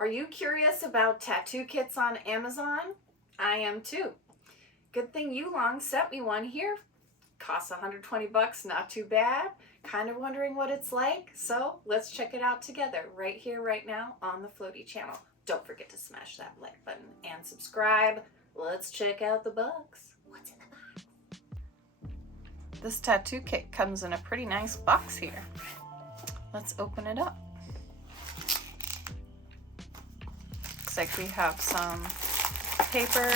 Are you curious about tattoo kits on Amazon? I am too. Good thing Yuelong sent me one here. Costs 120 bucks, not too bad. Kind of wondering what it's like, so let's check it out together right here, right now on the Floaty channel. Don't forget to smash that like button and subscribe. Let's check out the box. What's in the box? This tattoo kit comes in a pretty nice box here. Let's open it up. Looks like we have some paper,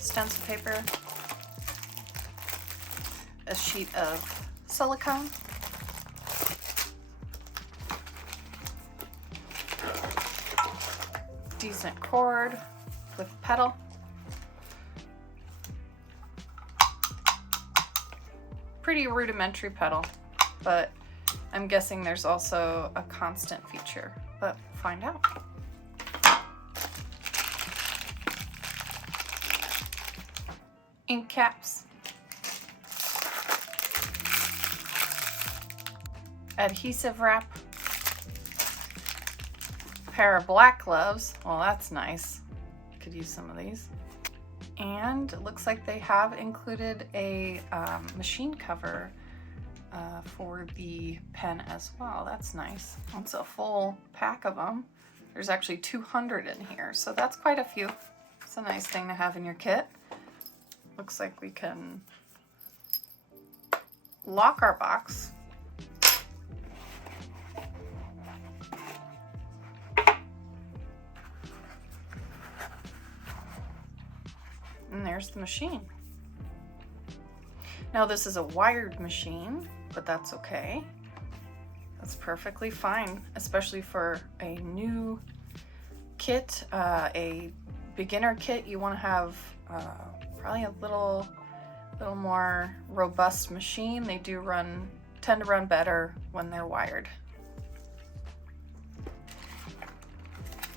stencil paper, a sheet of silicone, decent cord with petal, pretty rudimentary petal, but I'm guessing there's also a constant feature, but find out. Ink caps, adhesive wrap, pair of black gloves. Well, that's nice. Could use some of these. And it looks like they have included a machine cover for the pen as well. That's nice. It's a full pack of them. There's actually 200 in here, so that's quite a few. It's a nice thing to have in your kit. Looks like we can lock our box. And there's the machine. Now this is a wired machine, but that's okay. That's perfectly fine, especially for a new kit, a beginner kit. You want to have probably a little more robust machine. They do tend to run better when they're wired.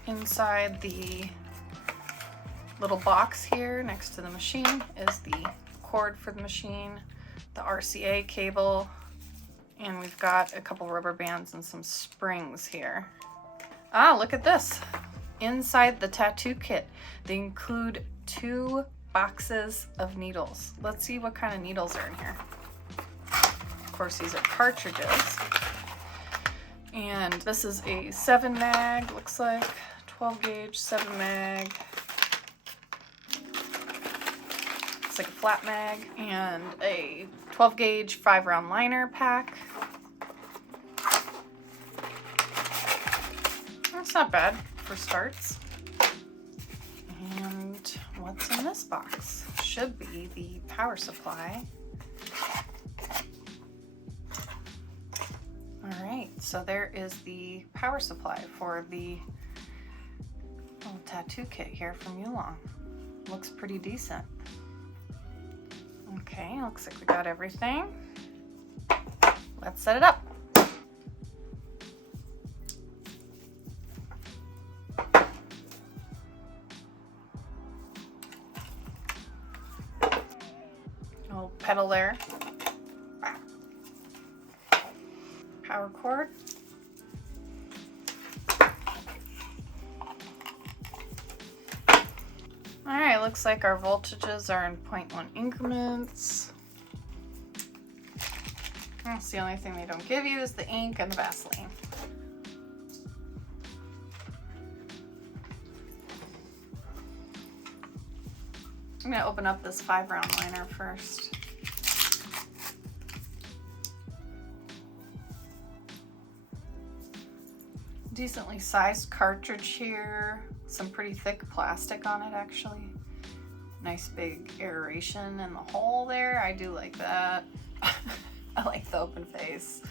Inside the little box here next to the machine is the cord for the machine, the RCA cable, and we've got a couple rubber bands and some springs here. Ah, look at this. Inside the tattoo kit, they include 2 boxes of needles. Let's see what kind of needles are in here. Of course, these are cartridges. And this is a 7 mag, looks like. 12 gauge, 7 mag. It's like a flat mag, and a 12 gauge 5 round liner pack. That's not bad for starts. And what's in this box? Should be the power supply. All right, so there is the power supply for the little tattoo kit here from Yuelong. Looks pretty decent. Okay, looks like we got everything. Let's set it up. Little pedal there. Power cord. Alright, looks like our voltages are in 0.1 increments. That's the only thing they don't give you is the ink and the Vaseline. I'm going to open up this 5 round liner first. Decently sized cartridge here. Some pretty thick plastic on it actually. Nice big aeration in the hole there. I do like that. I like the open face.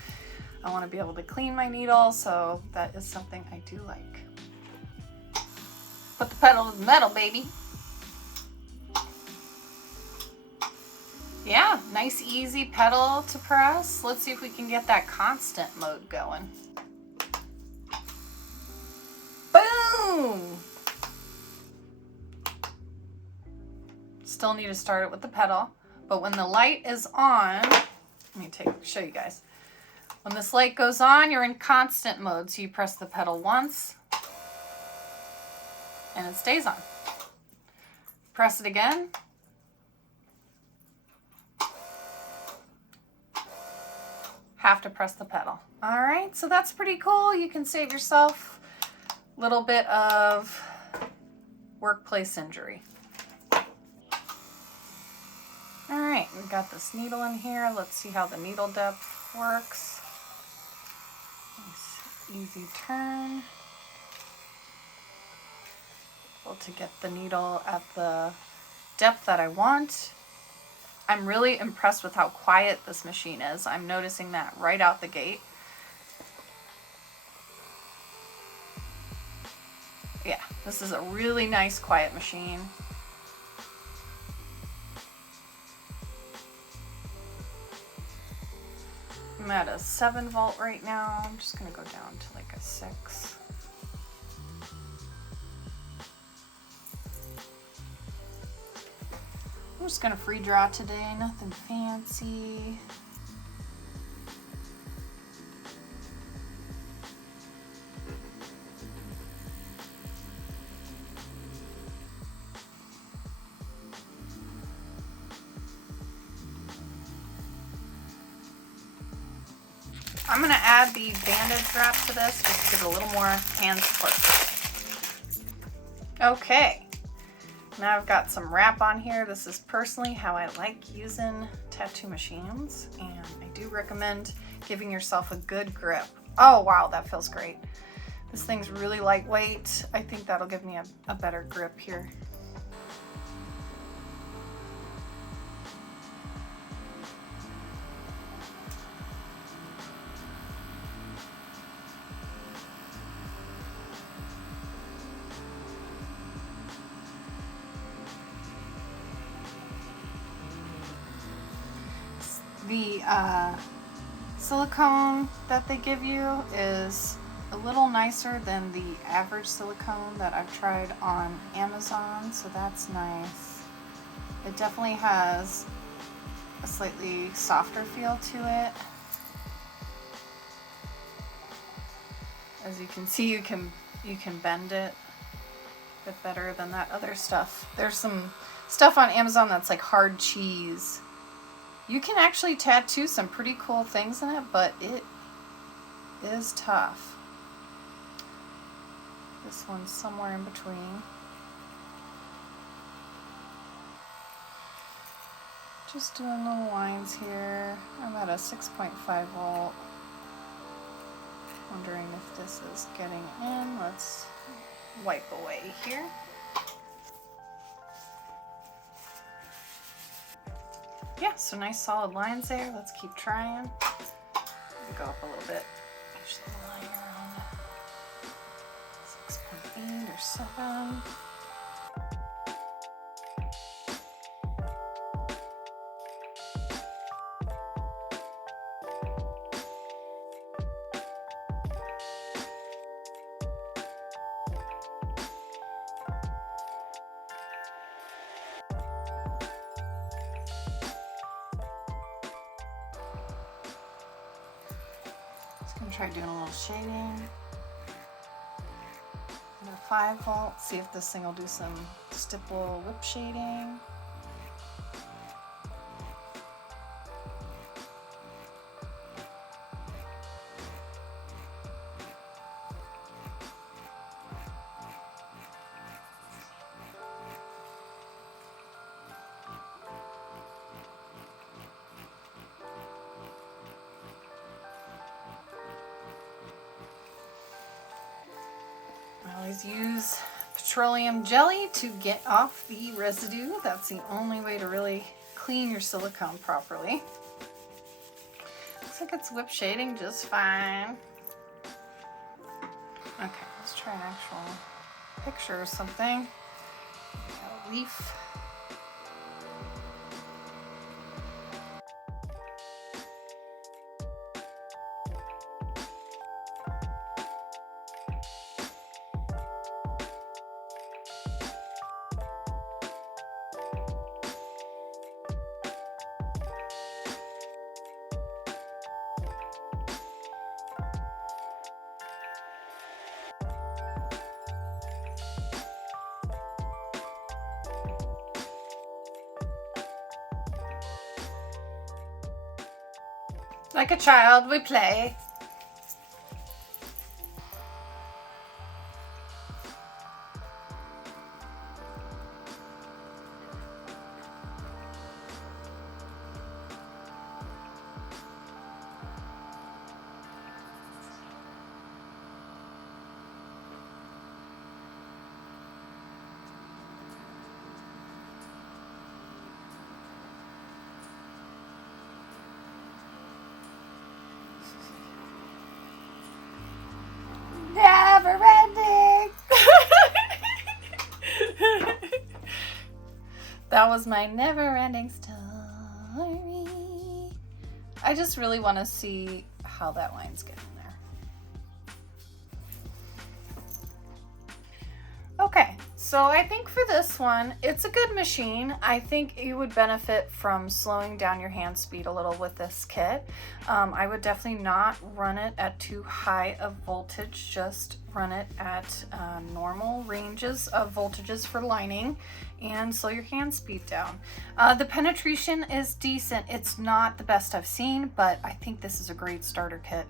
I want to be able to clean my needle, so that is something I do like. Put the pedal to the metal, baby. Yeah, nice easy pedal to press. Let's see if we can get that constant mode going. Boom! Still need to start it with the pedal, but when the light is on, let me show you guys. When this light goes on, you're in constant mode, so you press the pedal once and it stays on. Press it again. Have to press the pedal. All right, so that's pretty cool. You can save yourself a little bit of workplace injury. All right, we've got this needle in here. Let's see how the needle depth works. Nice, easy turn. Able to get the needle at the depth that I want. I'm really impressed with how quiet this machine is. I'm noticing that right out the gate. Yeah, this is a really nice quiet machine. I'm at a 7 volt right now. I'm just gonna go down to like a 6. I'm just gonna free draw today, nothing fancy. I'm gonna add the bandage wrap to this just to give it a little more hand support. Okay. Now I've got some wrap on here. This is personally how I like using tattoo machines, and I do recommend giving yourself a good grip. Oh wow, that feels great. This thing's really lightweight. I think that'll give me a better grip here. The silicone that they give you is a little nicer than the average silicone that I've tried on Amazon, so that's nice. It definitely has a slightly softer feel to it. As you can see, you can bend it a bit better than that other stuff. There's some stuff on Amazon that's like hard cheese. You can actually tattoo some pretty cool things in it, but it is tough. This one's somewhere in between. Just doing little lines here. I'm at a 6.5 volt. Wondering if this is getting in. Let's wipe away here. Yeah, so nice solid lines there. Let's keep trying. Go up a little bit. Usually the line around 6.8 or 7. Try doing a little shading. And a 5 volt. See if this thing will do some stipple lip shading. Always use petroleum jelly to get off the residue. That's the only way to really clean your silicone properly. Looks like it's lip shading just fine. Okay, let's try an actual picture or something. Got a leaf. Like a child, we play. Never ending. That was my never ending story. I just really want to see how that line's getting there. Okay, so I think for this one, it's a good machine. I think you would benefit from slowing down your hand speed a little with this kit. I would definitely not run it at too high of voltage, just run it at normal ranges of voltages for lining and slow your hand speed down. The penetration is decent. It's not the best I've seen, but I think this is a great starter kit.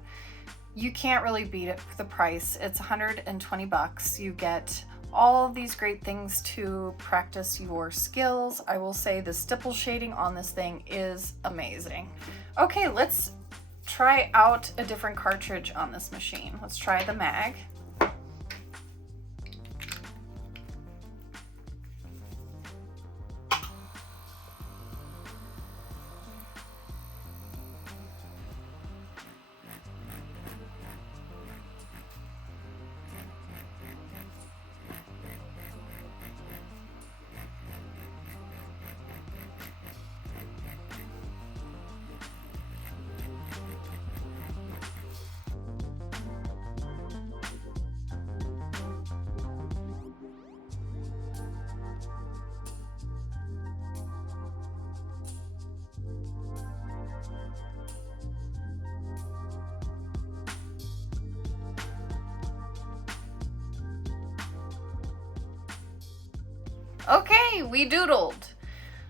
You can't really beat it for the price. It's 120 bucks. You get all of these great things to practice your skills. I will say the stipple shading on this thing is amazing. Okay, let's try out a different cartridge on this machine. Let's try the mag. Okay, we doodled.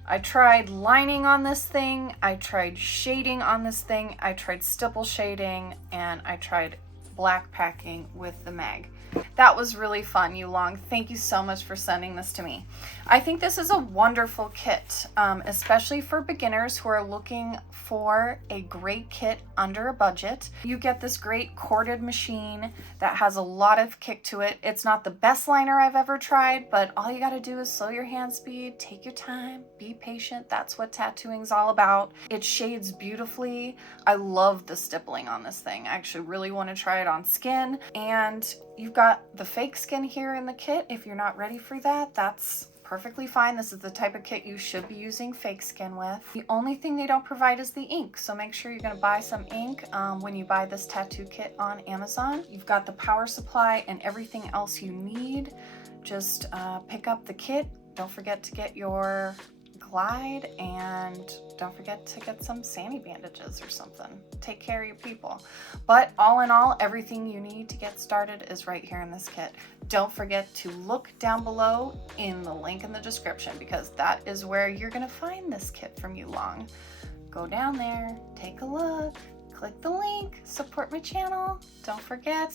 I tried lining on this thing, I tried shading on this thing, I tried stipple shading, and I tried black packing with the mag. That was really fun, Yuelong. Thank you so much for sending this to me. I think this is a wonderful kit, especially for beginners who are looking for a great kit under a budget. You get this great corded machine that has a lot of kick to it. It's not the best liner I've ever tried, but all you gotta do is slow your hand speed, take your time, be patient. That's what tattooing's all about. It shades beautifully. I love the stippling on this thing. I actually really want to try it on skin, and you've got the fake skin here in the kit. If you're not ready for that, that's perfectly fine. This is the type of kit you should be using fake skin with. The only thing they don't provide is the ink, so make sure you're going to buy some ink when you buy this tattoo kit on Amazon. You've got the power supply and everything else you need. Just pick up the kit. Don't forget to get your glide, and don't forget to get some Sandy bandages or something. Take care of your people. But all in all, everything you need to get started is right here in this kit. Don't forget to look down below in the link in the description, because that is where you're going to find this kit from Yuelong. Go down there, take a look, click the link, support my channel. Don't forget.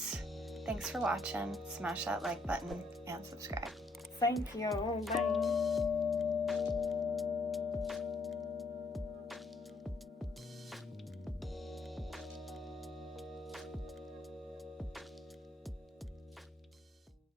Thanks for watching. Smash that like button and subscribe. Thank you. Bye.